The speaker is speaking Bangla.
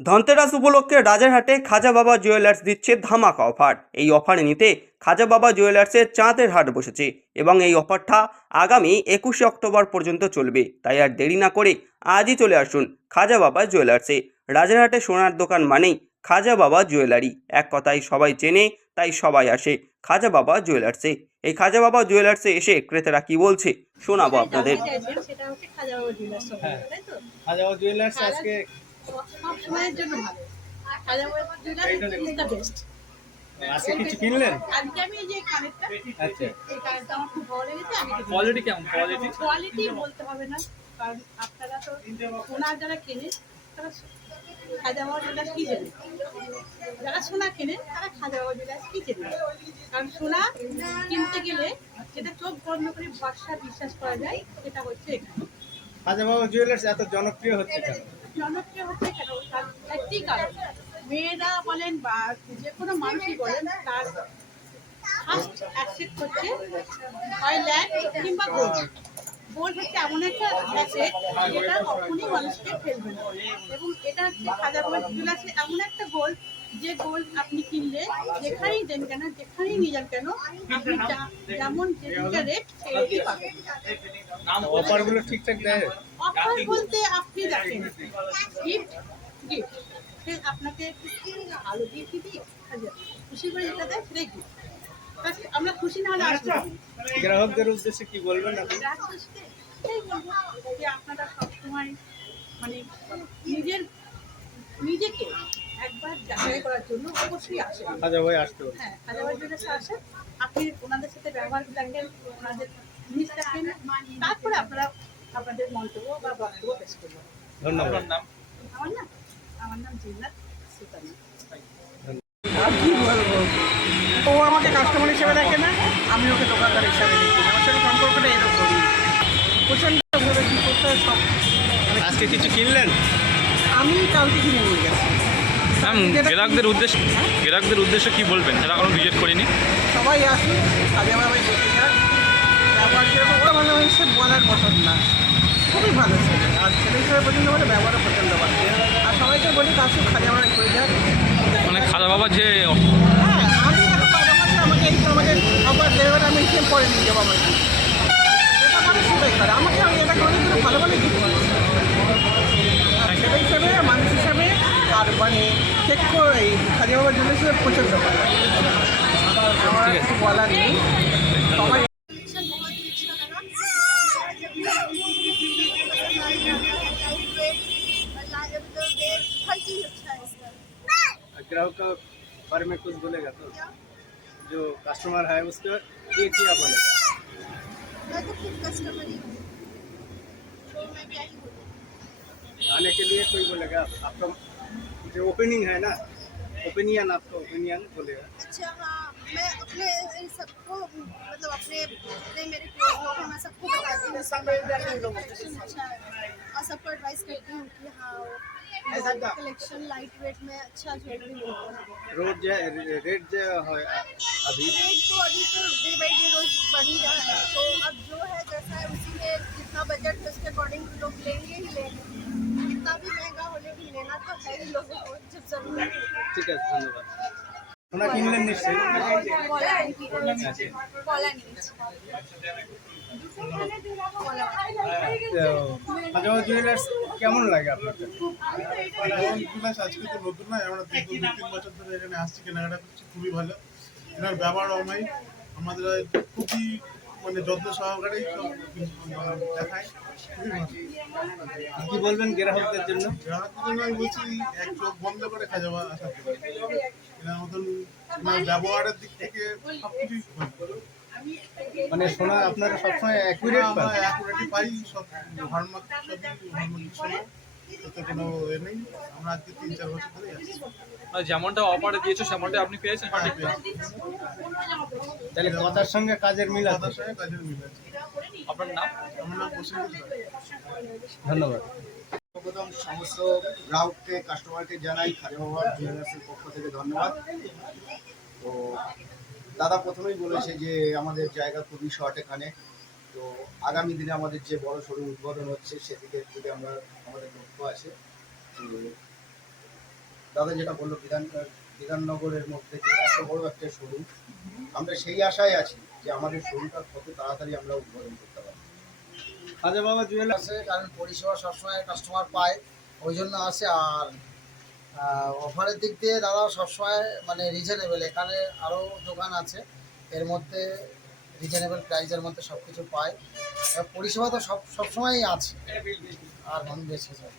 ধনতেরাস উপলক্ষে রাজারহাটে খাজা বাবা জুয়েলার্স দিচ্ছে ধামাকা অফার। এই অফারে নিতে খাজা বাবা জুয়েলার্সের চাঁদের হাট বসেছে এবং এই অফারটা আগামী একুশে অক্টোবর পর্যন্ত চলবে। তাই আর দেরি না করে আজই চলে আসুন খাজা বাবা জুয়েলার্সে। রাজারহাটে সোনার দোকান মানেই খাজা বাবা জুয়েলারি। এক কথায় সবাই চেনে তাই সবাই আসে খাজা বাবা জুয়েলার্সে। এই খাজা বাবা জুয়েলার্সে এসে ক্রেতারা কি বলছে শোনাবো আপনাদের। সেটা হচ্ছে খাজাবাবু জুয়েলার্স হ্যাঁ। তাই তো? হাজার জুয়েলার্স আজকে সব সময়ের জন্য ভালো। Khajababu jewellers is the best আজকে কিছু কিনলেন? আজকে আমি এই যে কানেরটা আচ্ছা। এই কানেরটা আমার খুব ভালো লেগেছে আমি কোয়ালিটি কেমন? কোয়ালিটি কোয়ালিটি বলতে হবে না কারণ আপনারা তো সোনা যারা কেনে তারা খাজাবাবু জুয়েলার্স কি যারা সোনা কেনে তারা জুয়েলার্স কি কারণ সোনা কিনতে গেলে যেটা চোখ বন্ধ করে ভরসা বিশ্বাস করা যায় সেটা হচ্ছে এখানে। হাজার বাবা জুয়েলার্স এত জনপ্রিয় হচ্ছে জনপ্রিয় হচ্ছে কেন? একটি কারণ মেয়েরা বলেন বা যে কোনো মানুষই বলেন, তার ফার্স্ট অ্যাসেট হচ্ছে হয় ল্যান্ড কিংবা গোল্ড গোল্ড হচ্ছে এমন একটা অ্যাসেট যেটা কখনই মানুষকে ফেলবে না। এবং এটা হচ্ছে হাজার আছে এমন একটা গোল্ড যে গোল্ড আপনি কিনলে যেখানেই দেন কেন যেখানেই নিয়ে যান কেন আপনি যেমন যেদিকে রেট সেই পাবেন। অফারগুলো ঠিকঠাক দেয়? অফার বলতে আপনি দেখেন গিফট গিফট আপনাকে ভালো গিফট দিই খুশি করে যেটা দেয় সেটাই গিফট আমরা খুশি না হলে না। গ্রাহকদের উদ্দেশ্যে কি বলবেন আপনি? এটাই বলব যে আপনারা সবসময় মানে নিজের নিজেকে একবার যাচাই করার জন্য অবশ্যই আসেন হাজার ভাই আসতে হবে। হ্যাঁ হাজারবার জন্য আসেন আপনি ওনাদের সাথে ব্যবহার দেখেন ওনাদের জিনিস দেখেন তারপরে আপনারা আপনাদের মন্তব্য বা বক্তব্য পেশ করবেন। ধন্যবাদ। আমার নাম? আমার নাম জিন্নাত সুতানি কি বলব ও আমাকে কাস্টমার হিসেবে দেখে না আমি ওকে দোকানদার হিসাবে দেখি আমার সঙ্গে সম্পর্কটা এরকম প্রচণ্ড কী করতে হয় সব আজকে কিছু কিনলেন? আমি কালকে কিনে নিয়ে গেছি। ম্যাম গ্রাহকদের উদ্দেশ্যে গ্রাহকদের উদ্দেশ্যে কি বলবেন? যারা এখনও ভিজিট করিনি। সবাই আসি কাজে বাবাই দেখে যাক। ব্যবহার যেরকম ওরা ভালো হয়েছে বলার কথা না। খুবই ভালো ছেলে। আর ছেলে হিসেবে পছন্দ করে ব্যবহারও পছন্দ করে। আর সবাইকে বলি কাছে খাজা বাবাই করে যাক। মানে খাজা বাবা যে হ্যাঁ আমি এখন বাবা মাসে আমাকে এই আমাকে আবার দেবেন আমি পরে নিয়ে যাব আমার এটা মানুষ সেটাই করে। আমাকে আমি এটা করে ভালো হিসাবে আর মানে চেক করে এই খাজা বাবার জন্য হিসেবে পছন্দ করে আমার আমার কিছু বলার নেই সবাই कलेक्शन बहुत ही अच्छा लगा हर चीज अच्छा है इसका ग्राहक का बारे में कुछ बोलेगा तो जो कस्टमर है उसके ये क्या बोलेगा मैं तो खुद कस्टमर ही हूँ तो मैं क्या ही बोलूँ आने के लिए कोई बोलेगा आपका जो ओपनिंग है ना ओपिनियन आपका ओपिनियन बोलेगा अच्छा हाँ मैं अपने इन सबको मतलब अपने अपने मेरे क्लोज लोग हैं मैं सबको बताती हूँ। कलेक्शन अच्छा है और सबको एडवाइस करती हूँ कि हाँ कलेक्शन लाइट वेट में अच्छा ज्वेलरी रोड जो है रेट जो है अभी? रेट तो अभी तो डे बाई डे रोज बढ़ ही रहा है। तो अब जो है जैसा है उसी में जितना बजट है उसके अकॉर्डिंग लोग लेंगे ही लेंगे ঠিক আছে ধন্যবাদ। সোনা কিনলেন নিশ্চয়ই। হাজার জুয়েলার্স কেমন লাগে আপনার আজকে তো নতুন নয় আমরা দু তিন বছর ধরে এখানে আসছি কেনাকাটা করছি খুবই ভালো এনার ব্যবহার অমাই আমাদের খুবই মানে যত্ন সহকারেই দেখায়। কি বলবেন গ্রাহকদের জন্য? গ্রাহকদের জন্য আমি বলছি এক চোখ বন্ধ করে যাওয়া আসা এনার মতন ব্যবহারের দিক থেকে সব কিছুই মানে সোনা আপনারা সবসময় অ্যাকুরেট আমরা অ্যাকুরেটই পাই সব হরমার্ক সবই হরমার্ক শোনা তাতে কোনো এ নেই। আমরা আজকে তিন চার বছর আর যেমনটা অফারে দিয়েছ সেমনটা আপনি পেয়েছেন? হ্যাঁ, সঠিক তাহলে কথার সঙ্গে কাজের মিল আছে। সঙ্গে কাজের মিল আছে। আপনার নাম? আমার নাম প্রসেনজিৎ ধন্যবাদ। প্রথম সমস্ত গ্রাহককে কাস্টমারকে জানাই খাজা বাবা জুয়েলার্সের পক্ষ থেকে ধন্যবাদ। তো দাদা প্রথমেই বলেছে যে আমাদের জায়গা খুবই শর্ট এখানে। তো আগামী দিনে আমাদের যে বড় সড়ো উদ্বোধন হচ্ছে সেদিকে যদি আমরা আমাদের লক্ষ্য আছে দাদা যেটা বলল বিধান বিধাননগরের মধ্যে যে এত বড় একটা শোরুম আমরা সেই আশায় আছি যে আমাদের শোরুমটা কত তাড়াতাড়ি আমরা উদ্বোধন করতে পারি খাজা বাবা জুয়েল আছে কারণ পরিষেবা সবসময় কাস্টমার পায় ওই জন্য আসে আর অফারের দিক দিয়ে দাদা সবসময় মানে রিজনেবল এখানে আরও দোকান আছে এর মধ্যে রিজনেবল প্রাইসের মধ্যে সব কিছু পায় পরিষেবা তো সব সবসময়ই আছে আর কিছু না।